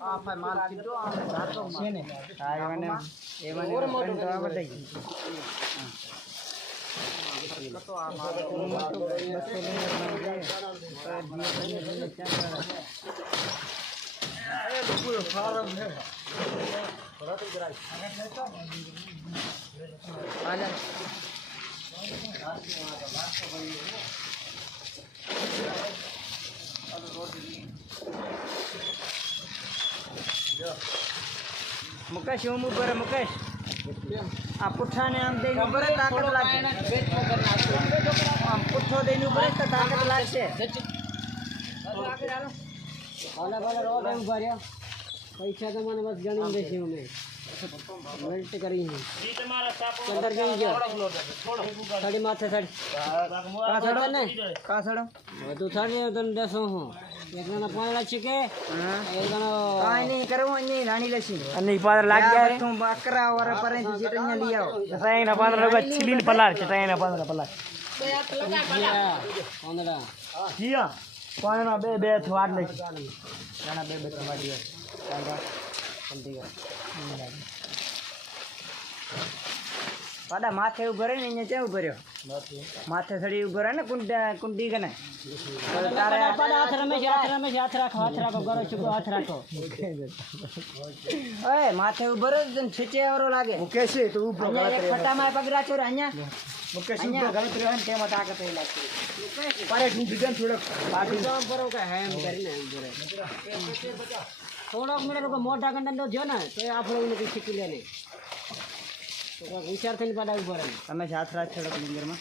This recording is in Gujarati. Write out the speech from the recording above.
माल सीधो जातो छेने एवने और मोटो तो आवडे तो आ माल पूरा फार्म है आजा मुकेश ओम ऊपर मुकेश आ पुठा ने आम देने ऊपर ताकत लागશે आम पुठो देने ऊपर तो ताकत लागશે ઓલા વાળા રોડ ઉભા રહ્યા પૈસા તો મને બસ ગણી દેશે અમે વેલ્ટ કરી અંદર ગઈ ગયો સાડી માથે સાડી કા સડો વધુ સાડી તને દસો હું એકના પાંદડા છે કે એકનો કાઈ નહીં કરવું અહીં રાણી લેસી અને પાદર લાગ ગયા તું બકરા ઓર પરે જીટ અહીંયા લઈ આવો ટ્રેન પાદર લગા છીલીન પલાર છે ટ્રેન પાદર પલાર પાંદડા જીયા પાણા બે થવાડ લે ગાના બે થવાડી પાંદડા પંતી પાડા માથે ઉભો રહે ને અહીંયા ક્યાં ઉભો રહ્યો માથે સડી ઉભો રહે ને કુંડી કને તારે હાથ રમેશ હાથ રાખો ગરો ચૂકો હાથ રાખો ઓય માથે ઉભો રહે ને છીચે આવરો લાગે મુકેશ તું ઉભો અહીંયા એક ફટામાં પગ રાખ્યો રે અહીંયા મુકેશ ઉભો ગલત રહ્યો ને તેમાં તાકાત એ લાગતી પારે તું બીજા થોડક પાટી તો બરો કે હેમ કરીને ઉભો રહે થોડોક મને લોકો મોટા કંડન જો ને તો આપણે એને શીખી લે નહીં તો વિચાર થઈને પાડા ઉભો રહે તમે હાથ રાખ છોડો મંદિરમાં